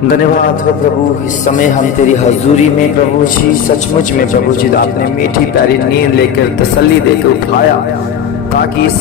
धन्यवाद हो प्रभु। इस समय हम तेरी हजूरी में प्रभु जी, सचमुच में प्रभु जी आपने मीठी प्यारी नींद लेकर तसल्ली देकर उठाया ताकि इस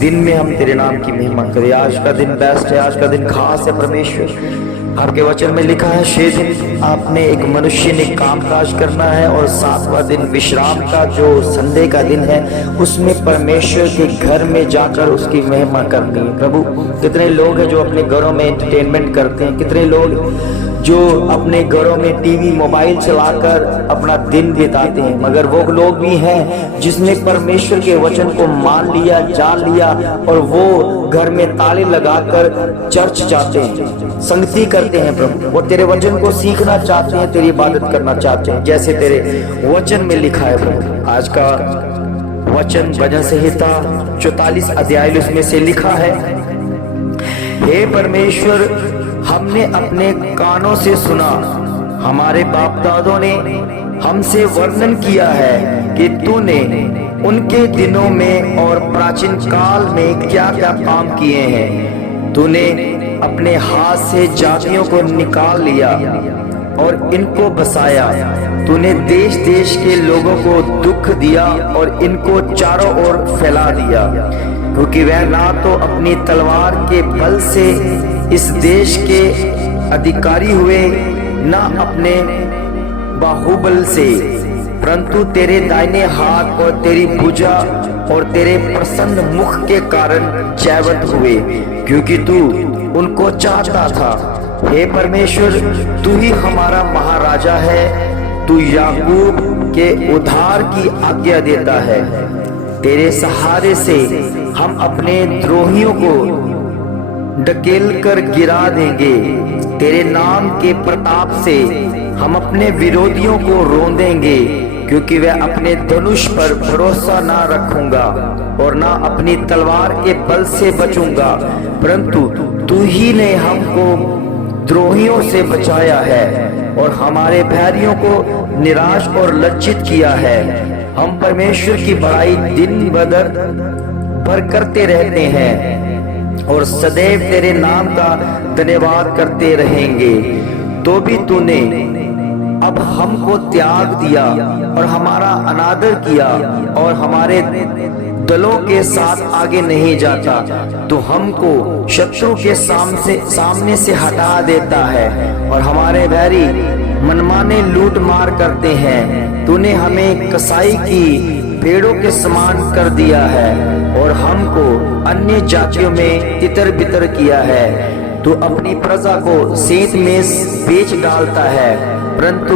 दिन में हम तेरे नाम की महिमा करें। आज का दिन बेस्ट है, आज का दिन खास है परमेश्वर। आपके वचन में लिखा है 6 दिन आपने एक मनुष्य ने कामकाज करना है और 7वां दिन विश्राम का जो संडे का दिन है उसमें परमेश्वर के घर में जाकर उसकी महिमा करनी है। प्रभु कितने लोग हैं जो अपने घरों में एंटरटेनमेंट करते हैं, कितने लोग जो अपने घरों में टीवी मोबाइल चलाकर अपना दिन बिताते हैं, मगर वो लोग भी हैं जिसने परमेश्वर के वचन को मान लिया, जान लिया और वो घर में ताले लगाकर चर्च जाते हैं, संगति करते हैं। प्रभु वो तेरे वचन को सीखना चाहते हैं, तेरी इबादत करना चाहते हैं जैसे तेरे वचन में लिखा है। प्रभु आज का वचन भजन संहिता 44 अध्याय उसमें से लिखा है, हे परमेश्वर हमने अपने कानों से सुना, हमारे बाप दादों ने हमसे वर्णन किया है कि तूने उनके दिनों में और प्राचीन काल में क्या क्या काम किए हैं। तूने अपने हाथ से जातियों को निकाल लिया और इनको बसाया। तूने देश देश के लोगों को दुख दिया और इनको चारों ओर फैला दिया, क्योंकि वह ना तो अपनी तलवार के बल से इस देश के अधिकारी हुए, ना अपने बाहुबल से, परंतु तेरे दाहिने हाथ और तेरी भुजा और तेरे प्रसन्न मुख के कारण जयवंत हुए, क्योंकि तू उनको चाहता था। हे परमेश्वर तू ही हमारा महाराजा है, तू याकूब के उद्धार की आज्ञा देता है। तेरे सहारे से हम अपने द्रोहियों को ढकेल कर गिरा देंगे, तेरे नाम के प्रताप से हम अपने विरोधियों को रोंदेंगे, क्योंकि वह अपने धनुष पर भरोसा ना रखूंगा और ना अपनी तलवार के बल से बचूंगा, परंतु तू ही ने हमको द्रोहियों से बचाया है और हमारे बैरियों को निराश और लज्जित किया है। हम परमेश्वर की बड़ाई दिन भर करते रहते हैं और सदैव तेरे नाम का धन्यवाद करते रहेंगे। तो भी तूने अब हमको त्याग दिया और हमारा अनादर किया और हमारे दलों के साथ आगे नहीं जाता, तो हमको शत्रु के सामने से हटा देता है और हमारे बैरी मनमाने लूट मार करते हैं। तूने हमें कसाई की भेड़ों के समान कर दिया है और हमको अन्य जातियों में तितर बितर किया है। तू अपनी प्रजा को सेंत में बेच डालता है, परंतु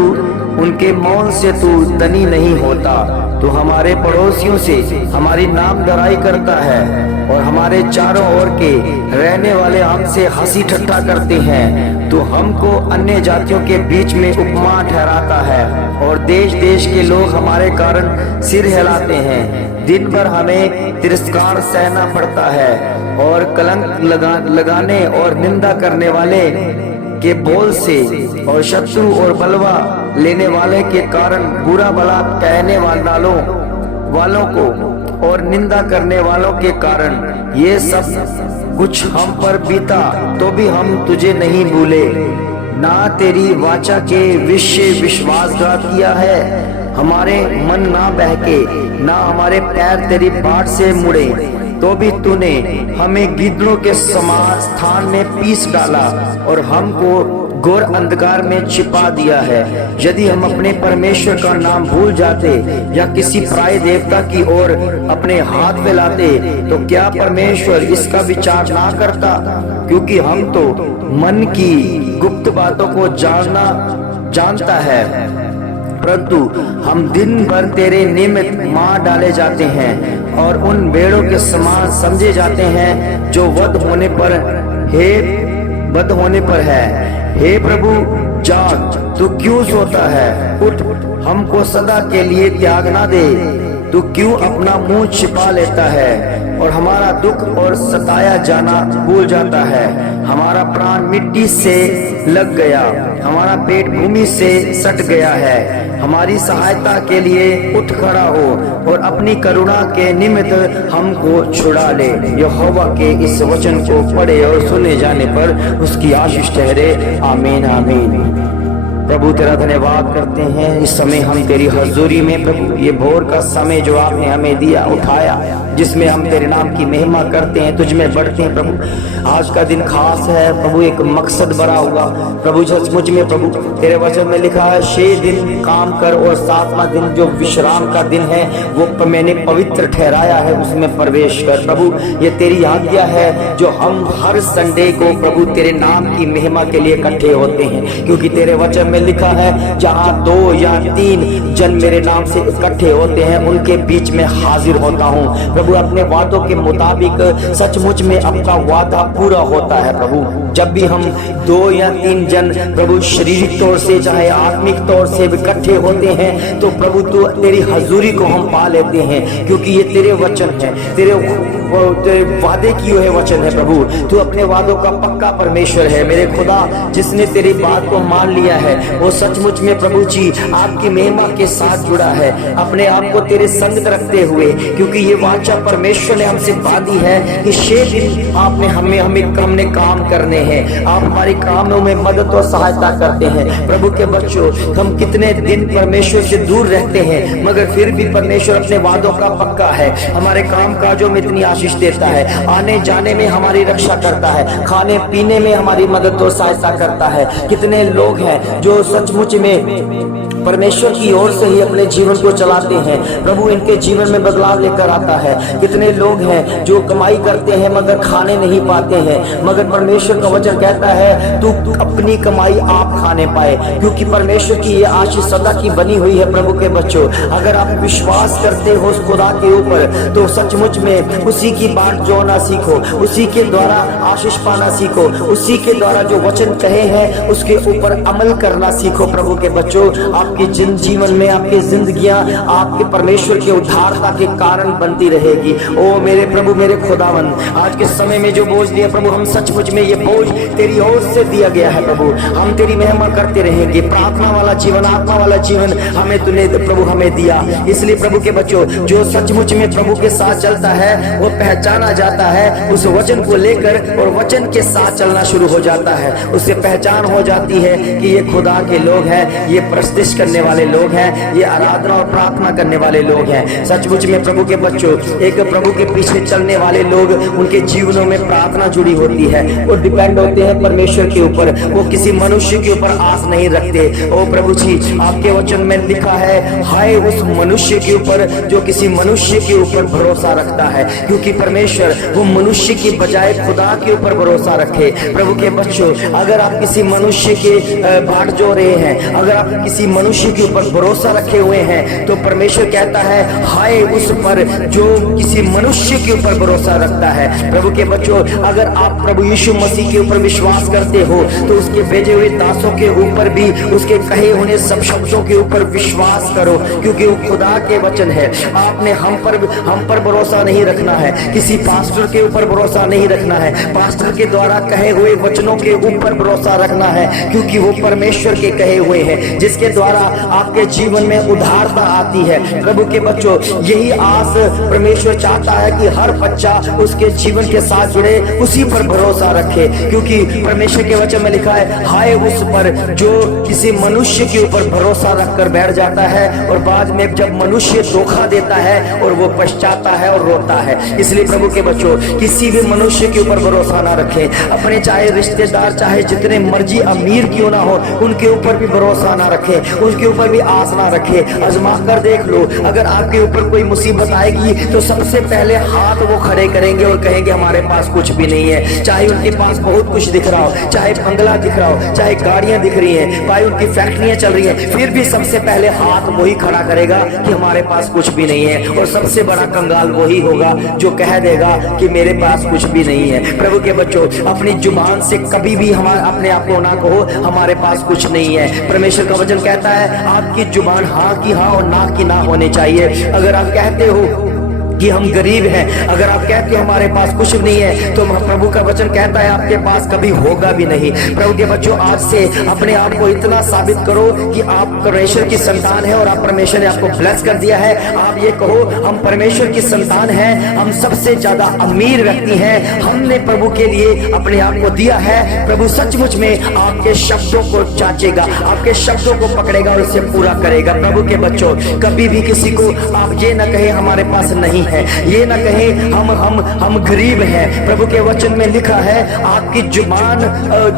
उनके मौन से तू धनी नहीं होता। तू हमारे पड़ोसियों से हमारी नामधराई करता है और हमारे चारों ओर के रहने वाले हमसे हंसी ठट्ठा करते हैं। तू हमको अन्य जातियों के बीच में उपमा ठहराता है और देश देश के लोग हमारे कारण सिर हिलाते हैं। दिन भर हमें तिरस्कार सहना पड़ता है और कलंक लगाने और निंदा करने वाले के बोल से और शत्रु और बलवा लेने वाले के कारण बुरा भला कहने वालों को और निंदा करने वालों के कारण ये सब कुछ हम पर बीता, तो भी हम तुझे नहीं भूले। ना तेरी वाचा के विषय विश्वासघात किया है, हमारे मन ना बहके, ना हमारे पैर तेरी बाट से मुड़े, तो भी तूने हमें गिद्धों के समान स्थान में पीस डाला और हमको घोर अंधकार में छिपा दिया है। यदि हम अपने परमेश्वर का नाम भूल जाते या किसी पराये देवता की ओर अपने हाथ फैलाते तो क्या परमेश्वर इसका विचार ना करता? क्योंकि हम तो मन की गुप्त बातों को जानता है, परंतु हम दिन भर तेरे निमित्त मार डाले जाते हैं और उन भेड़ों के समान समझे जाते हैं जो वध होने पर है। हे प्रभु जाग, तू क्यों सोता है? उठ, हमको सदा के लिए त्याग ना दे। तू क्यों अपना मुंह छिपा लेता है और हमारा दुख और सताया जाना भूल जाता है? हमारा प्राण मिट्टी से लग गया, हमारा पेट भूमि से सट गया है। हमारी सहायता के लिए उठ खड़ा हो और अपनी करुणा के निमित्त हमको छुड़ा ले। यहोवा के इस वचन को पढ़े और सुने जाने पर उसकी आशीष ठहरे। आमीन आमीन। प्रभु तेरा धन्यवाद करते हैं। इस समय हम तेरी हजूरी में प्रभु, ये भोर का समय जो आपने हमें दिया, उठाया, जिसमें हम तेरे नाम की महिमा करते हैं, तुझ में बढ़ते हैं प्रभु। आज का दिन खास है प्रभु, एक मकसद बड़ा हुआ प्रभु। सचमुच में प्रभु तेरे वचन में लिखा है 6 दिन काम कर और 7वां दिन जो विश्राम का दिन है वो मैंने पवित्र ठहराया है, उसमें प्रवेश कर। प्रभु ये तेरी आज्ञा है जो हम हर संडे को प्रभु तेरे नाम की महिमा के लिए इकट्ठे होते हैं, क्योंकि तेरे वचन में लिखा है जहां 2 या 3 जन मेरे नाम से इकट्ठे होते हैं उनके बीच में हाजिर होता हूं। प्रभु अपने वादों के मुताबिक सचमुच में आपका वादा पूरा होता है प्रभु। जब भी हम 2 या 3 जन प्रभु शारीरिक तौर से चाहे आत्मिक तौर से इकट्ठे होते हैं तो प्रभु तू तेरी हजूरी को हम पा लेते हैं, क्योंकि ये तेरे वचन है, तेरे वादे किए हुए वचन है प्रभु। तू अपने वादों का पक्का परमेश्वर है मेरे खुदा। जिसने तेरी बात को मान लिया है वो सचमुच में प्रभु जी आपकी महिमा के साथ जुड़ा है, अपने आप को तेरे संग रखते हुए, क्योंकि ये वाचा परमेश्वर ने हमसे बांधी है कि 6 दिन आपने हमने काम करने हैं। आप हमारे कामों में मदद और सहायता करते हैं। प्रभु के बच्चों, हम कितने दिन परमेश्वर से दूर रहते हैं मगर फिर भी परमेश्वर अपने वादों का पक्का है। हमारे काम काजों में इतनी आशीष देता है, आने जाने में हमारी रक्षा करता है, खाने पीने में हमारी मदद और सहायता करता है। कितने लोग हैं जो सचमुच में परमेश्वर की ओर से ही अपने जीवन को चलाते हैं, प्रभु इनके जीवन में बदलाव लेकर आता है। कितने लोग हैं जो कमाई करते हैं मगर खाने नहीं पाते हैं, मगर परमेश्वर का वचन कहता है तू अपनी कमाई आप खाने पाए, क्योंकि परमेश्वर की ये आशीष सदा की बनी हुई है। प्रभु के बच्चों, अगर आप विश्वास करते हो उस खुदा के ऊपर तो सचमुच में उसी की बात जोड़ना सीखो, उसी के द्वारा आशीष पाना सीखो, उसी के द्वारा जो वचन कहे हैं उसके ऊपर अमल करना सीखो। प्रभु के बच्चों, आपके जीवन में आपकी जिंदगियां आपके परमेश्वर के उद्धारता के कारण बनती रहेगी। ओ मेरे प्रभु, मेरे खुदावन, आज के समय में जो बोझ दिया प्रभु, हम सचमुच में ये बोझ तेरी ओर से दिया गया है प्रभु। हम तेरी महिमा करते रहेंगे। प्रार्थना वाला जीवन, आत्मा वाला जीवन हमें तूने प्रभु हमें दिया। इसलिए प्रभु के बच्चों, जो सचमुच में प्रभु के साथ चलता है वो पहचाना जाता है उस वचन को लेकर, और वचन के साथ चलना शुरू हो जाता है। उससे पहचान हो जाती है कि ये खुदा के लोग हैं, ये प्रस्तिष्ठ करने वाले लोग हैं, ये आराधना और प्रार्थना करने वाले लोग हैं। सचमुच में प्रभु के बच्चों, एक प्रभु के पीछे चलने वाले लोग, उनके जीवनों में प्रार्थना जुड़ी होती है, वो डिपेंड होते हैं परमेश्वर के ऊपर, वो किसी मनुष्य के ऊपर आस नहीं रखते। ओ प्रभु जी, आपके वचन में लिखा है हाय उस मनुष्य के ऊपर जो किसी मनुष्य के ऊपर भरोसा रखता है, क्योंकि परमेश्वर वो मनुष्य की बजाय खुदा के ऊपर भरोसा रखे। प्रभु के बच्चों, अगर आप किसी मनुष्य के बाट जो रहे हैं, अगर आप किसी मनुष्य के ऊपर भरोसा रखे हुए हैं तो परमेश्वर कहता है हाय उस पर जो किसी मनुष्य के ऊपर भरोसा रखता है। प्रभु के बच्चों, अगर आप प्रभु यीशु मसीह के ऊपर विश्वास करते हो तो उसके भेजे हुए दासों के ऊपर भी, उसके कहे हुए सब शब्दों के ऊपर विश्वास करो, क्योंकि वो खुदा के वचन है। आपने हम पर भरोसा नहीं रखना है, किसी पास्टर के ऊपर भरोसा नहीं रखना है, पास्टर के द्वारा कहे हुए वचनों के ऊपर भरोसा रखना है, क्योंकि वो परमेश्वर के कहे हुए हैं, जिसके द्वारा आपके जीवन में उधारता आती है। प्रभु के बच्चों, यही आस परमेश्वर चाहता है कि हर बच्चा उसके जीवन के साथ जुड़े, उसी पर भरोसा रखे, क्योंकि परमेश्वर के वचन में लिखा है, हाय उस पर जो किसी मनुष्य के ऊपर भरोसा रखकर बैठ जाता है और बाद में जब मनुष्य धोखा देता है और वो पछताता है और रोता है। इसलिए प्रभु के बच्चों, किसी भी मनुष्य के ऊपर भरोसा ना रखें। अपने चाहे रिश्तेदार चाहे जितने मर्जी अमीर क्यों ना हो, उनके ऊपर भी भरोसा ना रखें, उनके ऊपर भी आस ना रखें। आजमा कर देख लो, अगर आपके ऊपर कोई मुसीबत आएगी तो सबसे पहले हाथ वो खड़े करेंगे और कहेंगे हमारे पास कुछ भी नहीं है। चाहे उनके पास बहुत कुछ दिख रहा हो, चाहे बंगला दिख रहा हो, चाहे गाड़ियां दिख रही हैं, चाहे उनकी फैक्ट्रियां चल रही हैं, फिर भी सबसे पहले हाथ वही खड़ा करेगा कि हमारे पास कुछ भी नहीं है। और सबसे बड़ा कंगाल वही होगा जो कह देगा कि मेरे पास कुछ भी नहीं है। प्रभु के बच्चों, अपनी जुबान से कभी भी हमारे अपने आप को ना कहो हमारे पास कुछ नहीं है। परमेश्वर का वचन कहता है, आपकी जुबान हाँ की हाँ और ना की ना होनी चाहिए। अगर आप कहते हो कि हम गरीब हैं, अगर आप कहते हो हमारे पास कुछ नहीं है, तो प्रभु का वचन कहता है आपके पास कभी होगा भी नहीं। प्रभु के बच्चों, आज से अपने आप को इतना साबित करो कि आप परमेश्वर की संतान है और आप परमेश्वर ने आपको ब्लेस कर दिया है। आप ये कहो, हम परमेश्वर की संतान हैं, हम सबसे ज्यादा अमीर व्यक्ति हैं, हमने प्रभु के लिए अपने आप को दिया है। प्रभु सचमुच में आपके शब्दों को जांचेगा, आपके शब्दों को पकड़ेगा और उसे पूरा करेगा। प्रभु के बच्चों, कभी भी किसी को आप ये ना कहे हमारे पास नहीं है, ये ना कहे हम गरीब हैं। प्रभु के वचन में लिखा है, आपकी जुबान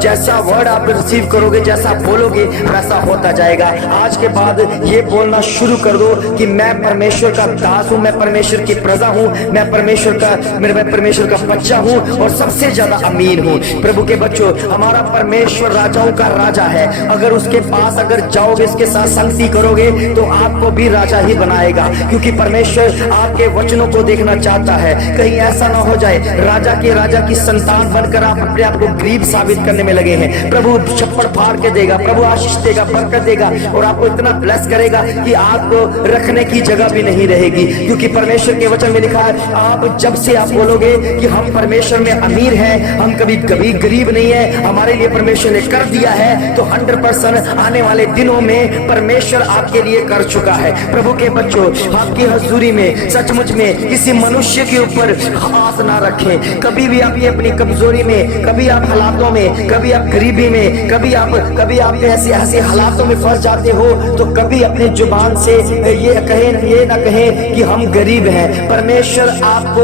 जैसा वर्ड आप रिसीव करोगे, जैसा बोलोगे वैसा होता जाएगा। आज के बाद ये बोलना शुरू कर दो कि मैं परमेश्वर का दास हूं, मैं परमेश्वर की प्रजा हूं, मैं परमेश्वर का बच्चा हूं और सबसे ज्यादा अमीर हूं। प्रभु के बच्चों, हमारा परमेश्वर राजाओं का राजा है। अगर उसके पास अगर जाओगे, इसके साथ संगति करोगे तो आपको भी राजा ही बनाएगा, क्योंकि परमेश्वर आपके वचनों को देखना चाहता है। कहीं ऐसा ना हो जाए राजा की संतान बनकर आप अपने आप को गरीब साबित करने में लगे हैं। प्रभु छप्पड़ फाड़ के देगा, प्रभु आशीष देगा, बरकत देगा और आपको इतना ब्लेस करेगा कि आपको रखने की जगह भी नहीं रहेगी, क्योंकि परमेश्वर के वचन में लिखा है, आप जब से आप बोलोगे कि हम परमेश्वर में अमीर हैं, हम कभी गरीब नहीं है, हमारे लिए परमेश्वर ने कर दिया है, तो 100% आने वाले दिनों में परमेश्वर आपके लिए कर चुका है। प्रभु के बच्चों, आपकी हजूरी में सचमुच में किसी मनुष्य के ऊपर आस ना रखें। कभी भी आप ये अपनी कमजोरी में, कभी आप हालातों में, कभी आप गरीबी में, कभी आप ऐसे हालातों में फंस जाते हो, तो कभी अपने जुबान से ये ना कहें कि हम गरीब हैं। परमेश्वर आपको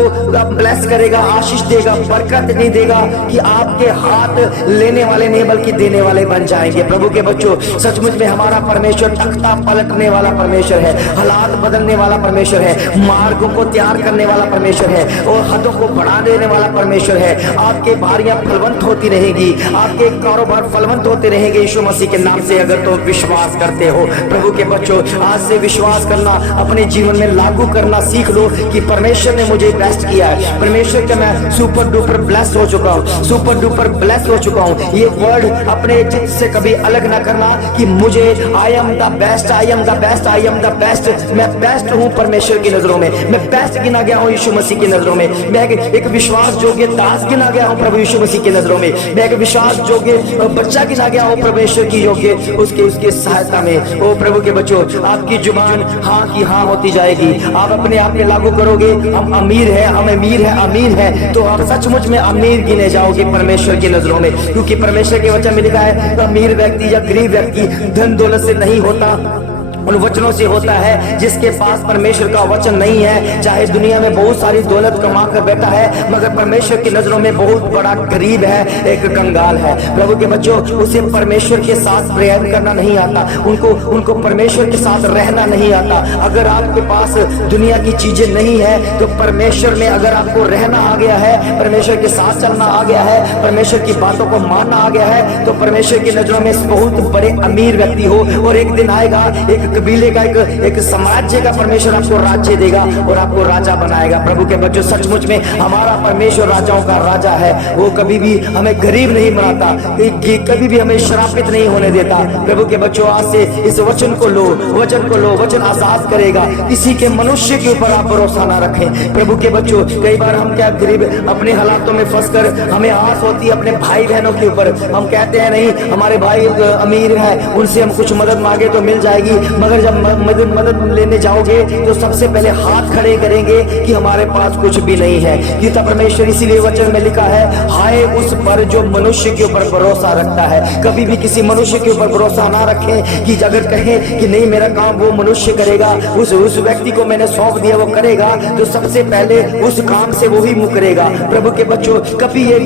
ब्लेस करेगा, आशीष देगा, बरकत नहीं देगा कि आपके हाथ लेने वाले नहीं बल्कि देने वाले बन जाएंगे। प्रभु के बच्चों, सचमुच में हमारा परमेश्वर तख्ता पलटने वाला परमेश्वर है, हालात बदलने वाला परमेश्वर है, मार्गों को तैयार करने वाला परमेश्वर है और हदों को बढ़ा देने वाला परमेश्वर है। आपके बारियां फलवंत होती रहेगी, आपके कारोबार फलवंत होते रहेंगे यीशु मसीह के नाम से, अगर तो विश्वास करते हो। प्रभु के बच्चों, आज से विश्वास करना, अपने जीवन में लागू करना सीख लो कि परमेश्वर ने मुझे बेस्ट किया है, परमेश्वर के मैं सुपर डुपर ब्लेस हो चुका हूँ, सुपर डुपर ब्लेस हो चुका हूँ। ये वर्ड अपने चित्त से कभी अलग ना करना कि मुझे I am the best, I am the best, I am the best. मैं बेस्ट हूँ परमेश्वर की नजरों में, मैं बेस्ट गिना गया हूँ यीशु मसीह की नजरों में, मैं एक विश्वास योग्य दास गिना गया हूँ प्रभु यीशु मसीह की नजरों में, मैं एक विश्वास योग्य बच्चा गिना गया हूँ परमेश्वर की योग्य उसके सहायता में। ओ प्रभु के बच्चों, आपकी जुबान हाँ की हाँ होती जाएगी। आप अपने आप में लागू करोगे, हम अमीर है, हम अमीर है, अमीर है, तो आप सचमुच में अमीर गिने जाओगे परमेश्वर की नजरों में, क्योंकि परमेश्वर के वचन में लिखा है, अमीर व्यक्ति या गरीब व्यक्ति धन दौलत से नहीं होता, उन वचनों से होता है जिसके पास परमेश्वर का वचन नहीं है। चाहे दुनिया में बहुत सारी दौलत कमा कर बैठा है, मगर परमेश्वर की नजरों में बहुत बड़ा गरीब है, एक कंगाल है। प्रभु के बच्चों, उसे परमेश्वर के साथ प्रेम करना नहीं आता, उनको परमेश्वर के साथ रहना नहीं आता। अगर आपके पास दुनिया की चीजें नहीं है, तो परमेश्वर में अगर आपको रहना आ गया है, परमेश्वर के साथ चलना आ गया है, परमेश्वर की बातों को मानना आ गया है, तो परमेश्वर की नजरों में बहुत बड़े अमीर व्यक्ति हो। और एक दिन आएगा, एक कबीले का, एक साम्राज्य का परमेश्वर आपको राज्य देगा और आपको राजा बनाएगा। प्रभु के बच्चों, सचमुच में हमारा परमेश्वर राजाओं का राजा है। वो कभी भी हमें गरीब नहीं बनाता, कभी भी हमें श्रापित नहीं होने देता। प्रभु के बच्चों, आज से इस वचन को लो, वचन को लो, वचन आजाद करेगा। किसी के मनुष्य के ऊपर आप भरोसा ना रखें। प्रभु के बच्चों, कई बार हम क्या गरीब अपने हालातों में फंसकर हमें आस होती है अपने भाई बहनों के ऊपर। हम कहते हैं नहीं, हमारे भाई अमीर है, उनसे हम कुछ मदद मांगे तो मिल जाएगी, मगर जब मदद लेने जाओगे तो सबसे पहले हाथ खड़े करेंगे कि हमारे पास कुछ भी नहीं है। गीता परमेश्वर इसीलिए वचन में लिखा है, हाय उस पर जो मनुष्य के ऊपर भरोसा रखता है। कभी भी किसी मनुष्य के ऊपर भरोसा ना रखें कि अगर कहें कि नहीं मेरा काम वो मनुष्य करेगा, उस व्यक्ति को मैंने सौंप दिया वो करेगा, तो सबसे पहले उस काम से वो ही मुकरेगा। प्रभु के बच्चों, कभी ये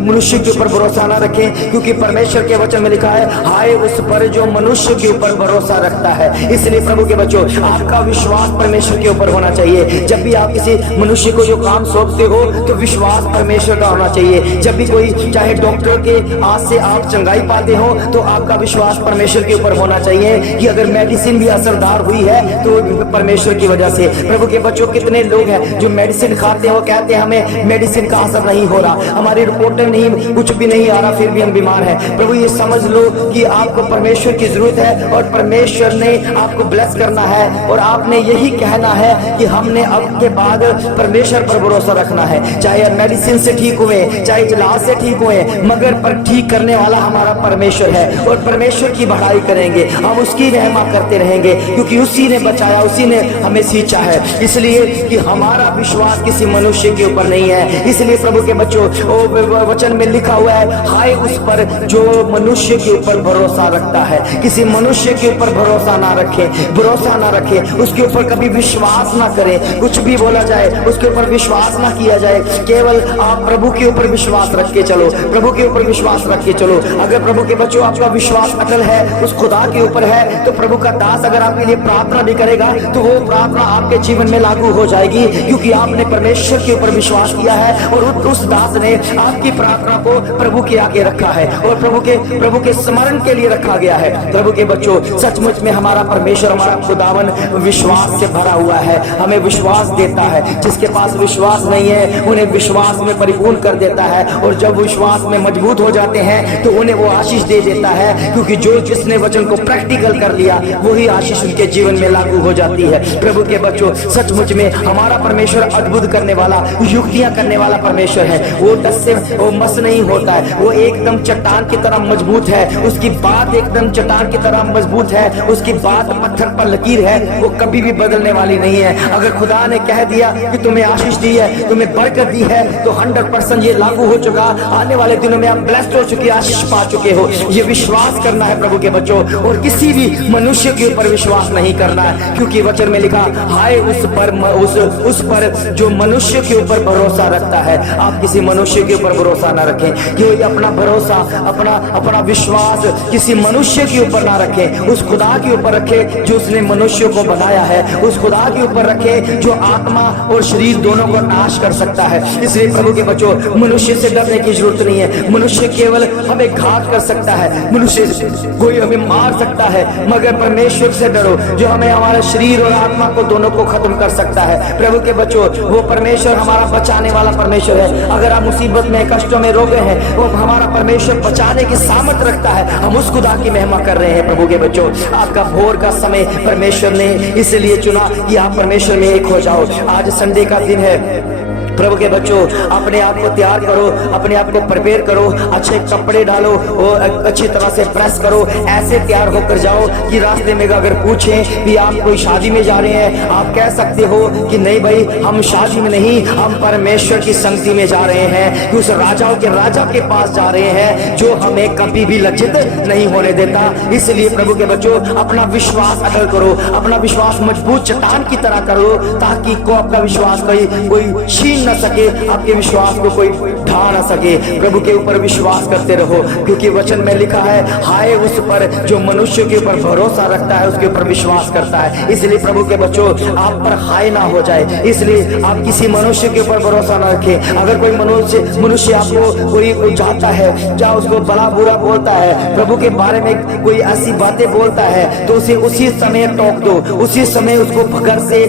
मनुष्य के ऊपर भरोसा ना रखें, क्योंकि परमेश्वर के वचन में लिखा है, हाय उस पर जो मनुष्य के ऊपर भरोसा रखता है। इसलिए प्रभु के बच्चों, आपका विश्वास परमेश्वर के ऊपर होना चाहिए। जब भी आप किसी मनुष्य को जो काम सौंपते हो तो विश्वास परमेश्वर का होना चाहिए। जब भी कोई, चाहे डॉक्टर के हाथ से आप चंगाई पाते हो तो आपका विश्वास परमेश्वर के ऊपर होना चाहिए कि अगर मेडिसिन भी असरदार हुई है तो परमेश्वर की वजह से। प्रभु के बच्चों, कितने लोग हैं जो मेडिसिन खाते हैं, वो कहते हैं हमें मेडिसिन का असर नहीं हो रहा, हमारी रिपोर्टें नहीं, कुछ भी नहीं आ रहा, फिर भी हम बीमार हैं। प्रभु ये समझ लो कि आपको परमेश्वर की जरूरत है और परमेश्वर ने आपको ब्लेस करना है और आपने यही कहना है कि हमने अब के बाद परमेश्वर पर भरोसा रखना है। चाहे मेडिसिन से ठीक हुए, चाहे इलाज से ठीक हुए, मगर पर ठीक करने वाला हमारा परमेश्वर है और परमेश्वर की बढ़ाई करेंगे, हम उसकी महिमा करते रहेंगे, क्योंकि उसी ने बचाया, उसी ने हमें सींचा है। इसलिए कि हमारा विश्वास किसी मनुष्य के ऊपर नहीं है। इसलिए प्रभु के बच्चों, वचन में लिखा हुआ है, हाय उस पर जो मनुष्य के ऊपर भरोसा रखता है। किसी मनुष्य के ऊपर भरोसा ना रखें, भरोसा ना रखें, उसके ऊपर कभी विश्वास ना करें। कुछ भी बोला जाए उसके ऊपर विश्वास ना किया जाए। केवल आप प्रभु के ऊपर विश्वास रख के चलो, प्रभु के ऊपर विश्वास रख के चलो। अगर प्रभु के बच्चों आपका विश्वास अटल है, उस खुदा के ऊपर है, तो प्रभु का दास अगर आपके लिए प्रार्थना भी करेगा तो वो प्रार्थना आपके जीवन में लागू हो जाएगी, क्योंकि आपने परमेश्वर के ऊपर विश्वास किया है और उस दास ने आपकी प्रार्थना को प्रभु के आगे रखा है और प्रभु के स्मरण के लिए रखा गया है। प्रभु के बच्चों, सचमुच में हमारा परमेश्वर, हमारा खुदावन विश्वास से भरा हुआ है, हमें विश्वास देता है। जिसके पास विश्वास नहीं है उन्हें विश्वास में परिपूर्ण कर देता है, और जब विश्वास में मजबूत हो जाते हैं तो उन्हें वो आशीष दे देता है, क्योंकि जो जिसने वचन को प्रैक्टिकल कर लिया वही आशीष उनके जीवन में लागू हो जाती है। प्रभु के बच्चों, सचमुच में हमारा परमेश्वर अद्भुत करने वाला, युक्तियां करने वाला परमेश्वर है। वो टस से वो मस नहीं होता है, वो एकदम चट्टान की तरह मजबूत है, उसकी बात एकदम चट्टान की तरह मजबूत है, उसकी बात पत्थर पर लकीर है, वो कभी भी बदलने वाली नहीं है। अगर खुदा ने कह दिया कि तुम्हें आशीष दी है, तुम्हें बरकत दी है, तो 100% ये लागू हो चुका। आने वाले दिनों में आप ब्लेस्ड हो चुके, आशीष पा चुके हो। ये विश्वास करना है प्रभु के बच्चों, और किसी भी मनुष्य के ऊपर विश्वास नहीं करना है, क्योंकि वचन में लिखा, हाय उस पर जो मनुष्य के ऊपर भरोसा रखता है। आप किसी मनुष्य के ऊपर भरोसा ना रखें, कि अपना भरोसा, अपना विश्वास किसी मनुष्य के ऊपर ना रखें, उस खुदा के ऊपर रखें जो उसने मनुष्य को बनाया है, उस खुदा के ऊपर रखें जो आत्मा और शरीर दोनों को नाश कर सकता है। इसलिए प्रभु के बच्चों, मनुष्य से डरने की जरूरत नहीं है। मनुष्य केवल हमें घात कर सकता है, मनुष्य कोई हमें मार सकता है, मगर परमेश्वर से डरो जो हमें, हमारे शरीर और आत्मा को दोनों को खत्म कर सकता है। प्रभु के बच्चों, वो परमेश्वर हमारा बचाने वाला परमेश्वर है। अगर आप मुसीबत में, कष्टों में, रोगे हैं, वो हमारा परमेश्वर बचाने की सामर्थ रखता है। हम उस खुदा की महिमा कर रहे हैं। प्रभु के बच्चों, आपका भोर का समय परमेश्वर ने इसलिए चुना कि आप परमेश्वर में एक हो जाओ। आज संडे का दिन है। प्रभु के बच्चों, अपने आप को तैयार करो, अपने आप को प्रिपेयर करो, अच्छे कपड़े डालो और अच्छी तरह से प्रेस करो, ऐसे तैयार होकर जाओ कि रास्ते में अगर पूछें कि आप कोई शादी में जा रहे हैं, आप कह सकते हो कि नहीं भाई, हम शादी में नहीं, हम परमेश्वर की संगति में जा रहे हैं, कि उस राजाओं के राजा के पास जा रहे हैं जो हमें कभी भी लज्जित नहीं होने देता। इसलिए प्रभु के बच्चों, अपना विश्वास अटल करो, अपना विश्वास मजबूत चट्टान की तरह करो, ताकि को आपका विश्वास कोई छीन न ना सके, आपके विश्वास को कोई ढा ना सके। प्रभु के ऊपर विश्वास करते रहो, क्योंकि वचन में लिखा है, हाय उस पर जो मनुष्य के ऊपर भरोसा रखता है, उसके ऊपर विश्वास करता है। इसलिए प्रभु के बच्चों, आप पर हाय ना हो जाए, इसलिए आप किसी मनुष्य के ऊपर भरोसा ना रखें। अगर कोई मनुष्य आपको कोई जाता है, जहाँ उसको बड़ा बुरा बोलता है, प्रभु के बारे में कोई ऐसी बातें बोलता है, तो उसे उसी समय टोक दो, उसी समय उसको घर से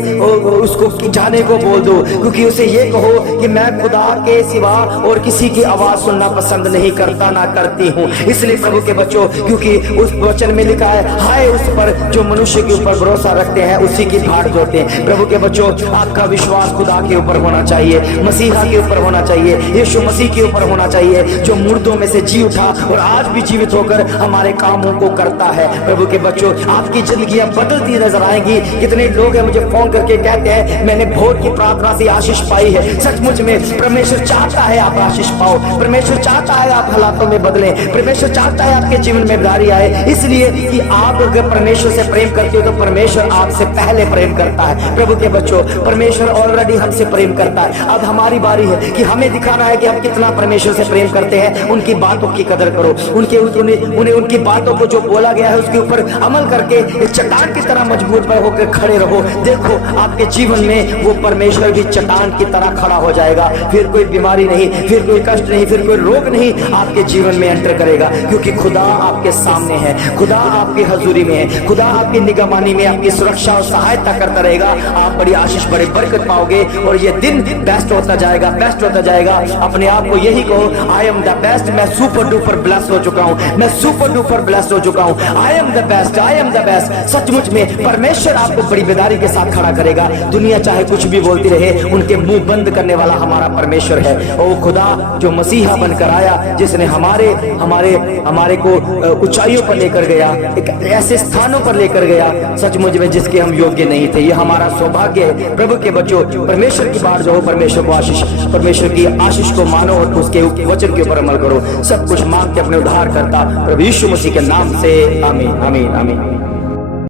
उसको जाने को बोल दो, क्योंकि उसे ये कहो कि मैं खुदा के सिवा और किसी की आवाज सुनना पसंद नहीं करता, ना करती हूँ। इसलिए प्रभु के बच्चों, क्योंकि उस वचन में लिखा है, हाय उस पर जो मनुष्य के ऊपर भरोसा रखते हैं, उसी की भाट जोते हैं। प्रभु के बच्चों, आपका विश्वास खुदा के ऊपर होना चाहिए, मसीहा के ऊपर होना चाहिए, यीशु मसीह के ऊपर होना चाहिए, जो मुर्दों में से जी उठा और आज भी जीवित होकर हमारे कामों को करता है। प्रभु के बच्चों, आपकी जिंदगियां बदलती नजर आएंगी। कितने लोग हैं मुझे फोन करके कहते हैं, मैंने भोर की प्रार्थना से आशीष पाई है। सचमुच में परमेश्वर चाहता है आप आशीष पाओ, परमेश्वर चाहता है आप हालातों में बदले, परमेश्वर चाहता है आपके जीवन में उद्धारी आए, इसलिए कि आप अगर परमेश्वर से प्रेम करते हो तो परमेश्वर आपसे पहले प्रेम करता है। प्रभु के बच्चों, परमेश्वर ऑलरेडी हमसे प्रेम करता है। अब हमारी बारी है कि हमें दिखाना है कि हम कितना परमेश्वर से प्रेम करते हैं। उनकी बातों की कदर करो, उन्हें उनकी बातों को जो बोला गया है उसके ऊपर अमल करके एक चट्टान की तरह मजबूत पर होकर खड़े रहो। देखो आपके जीवन में वो परमेश्वर भी चट्टान की तरह खड़ा हो जाएगा। फिर कोई बीमारी नहीं, फिर कोई कष्ट नहीं, फिर कोई रोग नहीं आपके जीवन में एंटर करेगा, क्योंकि खुदा आपके सामने है, खुदा आपकी हजूरी में है, खुदा आपकी निगरानी में आपकी सुरक्षा और सहायता करता रहेगा। आप बड़ी आशीष, बड़ी बरकत पाओगे और ये दिन बेस्ट होता जाएगा, बेस्ट होता जाएगा। अपने आप को यही कहो, आई एम द बेस्ट, मैं सुपर डुपर ब्लेस्ड हो चुका हूँ, मैं सुपर डुपर ब्लेस्ड हो चुका हूँ। I am the best, I am the best. सचमुच में परमेश्वर आपको बड़ी बेदारी के साथ खड़ा करेगा। दुनिया चाहे कुछ भी बोलती रहे, उनके मुंह बंद करने वाला हमारा परमेश्वर है। और खुदा जो मसीहा बनकर आया, जिसने हमारे को ऊंचाइयों पर लेकर गया, एक ऐसे स्थानों पर लेकर गया सचमुच में जिसके हम योग्य नहीं थे। ये हमारा सौभाग्य है। प्रभु के बच्चों, परमेश्वर की बात जो हो, परमेश्वर को आशीष, परमेश्वर की आशीष को मानो और उसके वचन के ऊपर अमल करो। सब कुछ मांग के अपने उद्धार करता प्रभु यीशु मसीह के नाम से आमीन, आमीन, आमीन।